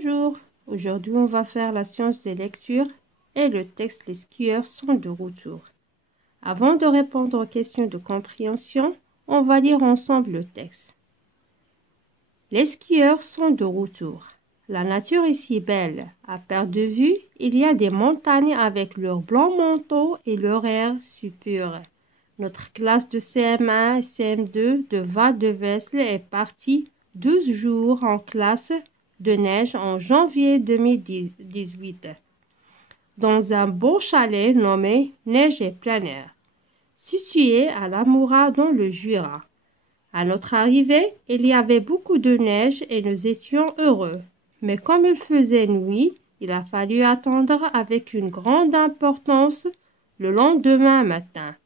Bonjour, aujourd'hui on va faire la science des lectures et le texte Les skieurs sont de retour. Avant de répondre aux questions de compréhension, on va lire ensemble le texte. Les skieurs sont de retour. La nature est si belle. À perte de vue, il y a des montagnes avec leurs blancs manteaux et leur air si pur. Notre classe de CM1 et CM2 de Val-de-Vesle est partie 12 jours en classe de neige en janvier 2018 dans un beau chalet nommé Neige et plein air, situé à Lamoura dans le Jura. À notre arrivée, il y avait beaucoup de neige et nous étions heureux. Mais comme il faisait nuit, il a fallu attendre avec une grande importance le lendemain matin.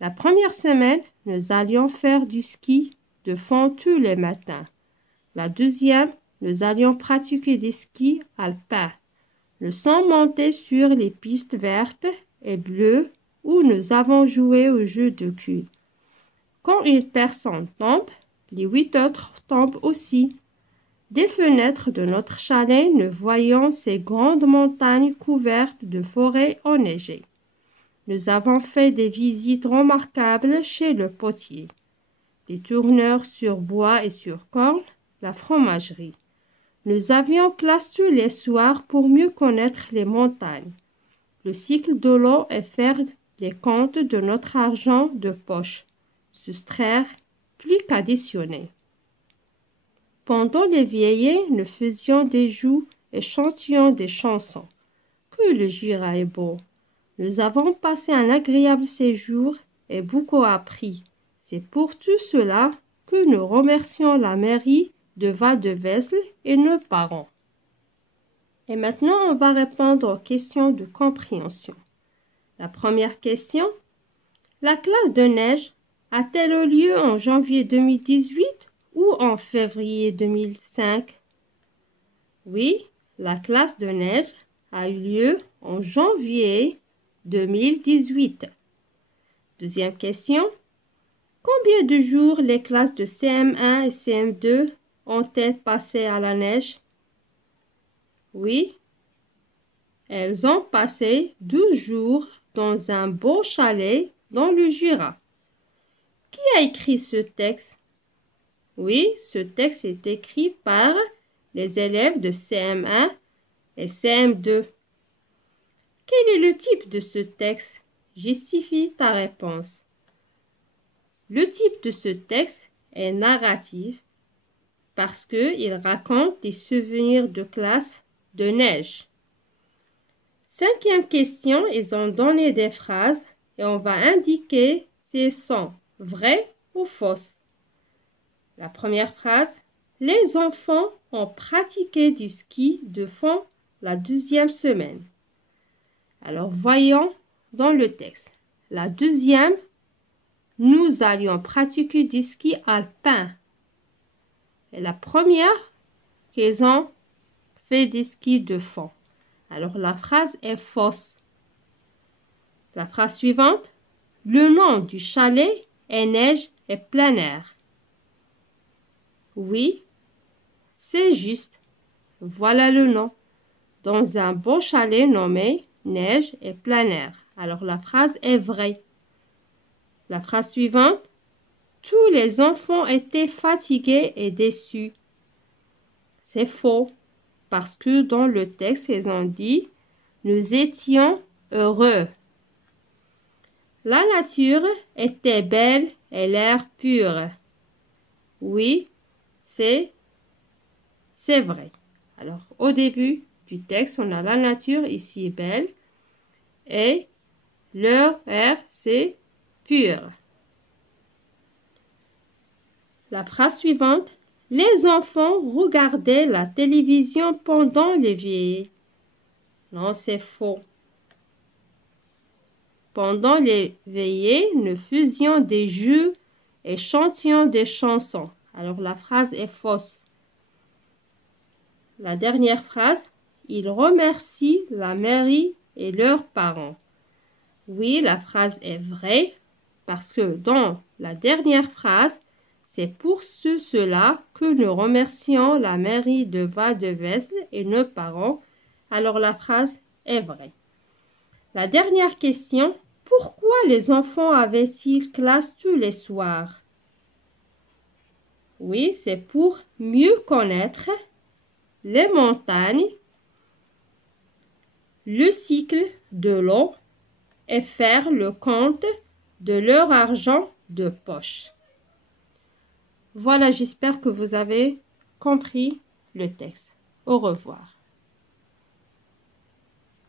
La première semaine, nous allions faire du ski de fond tous les matins. La deuxième, nous allions pratiquer des skis alpins. Nous sommes montés sur les pistes vertes et bleues où nous avons joué au jeu de cul. Quand une personne tombe, les 8 autres tombent aussi. Des fenêtres de notre chalet, nous voyions ces grandes montagnes couvertes de forêts enneigées. Nous avons fait des visites remarquables chez le potier, les tourneurs sur bois et sur corne, la fromagerie. Nous avions classe tous les soirs pour mieux connaître les montagnes, le cycle de l'eau et faire les comptes de notre argent de poche, soustraire plus qu'additionner. Pendant les veillées, nous faisions des jeux et chantions des chansons. Que le Jura est beau! Nous avons passé un agréable séjour et beaucoup appris. C'est pour tout cela que nous remercions la mairie de Val-de-Vesle et nos parents. Et maintenant, on va répondre aux questions de compréhension. La première question. La classe de neige a-t-elle eu lieu en janvier 2018 ou en février 2005? Oui, la classe de neige a eu lieu en janvier 2018. Deuxième question. Combien de jours les classes de CM1 et CM2 ont-elles passé à la neige? Oui, elles ont passé 12 jours dans un beau chalet dans le Jura. Qui a écrit ce texte? Oui, ce texte est écrit par les élèves de CM1 et CM2. Quel est le type de ce texte? Justifie ta réponse. Le type de ce texte est narratif parce qu'il raconte des souvenirs de classe de neige. Cinquième question, ils ont donné des phrases et on va indiquer si elles sont vraies ou fausses. La première phrase, les enfants ont pratiqué du ski de fond la deuxième semaine. Alors voyons dans le texte. La deuxième, nous allions pratiquer du ski alpin. Et la première, qu'ils ont fait des skis de fond. Alors la phrase est fausse. La phrase suivante, le nom du chalet est Neige et plein air. Oui, c'est juste. Voilà le nom. Dans un beau chalet nommé Neige et plein air. Alors la phrase est vraie. La phrase suivante, tous les enfants étaient fatigués et déçus. C'est faux, parce que dans le texte, ils ont dit « Nous étions heureux ». La nature était belle et l'air pur. Oui, c'est vrai. Alors, au début du texte, on a la nature ici belle et leur air, c'est pur. La phrase suivante. Les enfants regardaient la télévision pendant les veillées. Non, c'est faux. Pendant les veillées, nous faisions des jeux et chantions des chansons. Alors la phrase est fausse. La dernière phrase. Ils remercient la mairie et leurs parents. Oui, la phrase est vraie parce que dans la dernière phrase, C'est pour cela que nous remercions la mairie de Val-de-Vesle et nos parents. Alors la phrase est vraie. La dernière question. Pourquoi les enfants avaient-ils classe tous les soirs? Oui, c'est pour mieux connaître les montagnes, le cycle de l'eau et faire le compte de leur argent de poche. Voilà, j'espère que vous avez compris le texte. Au revoir.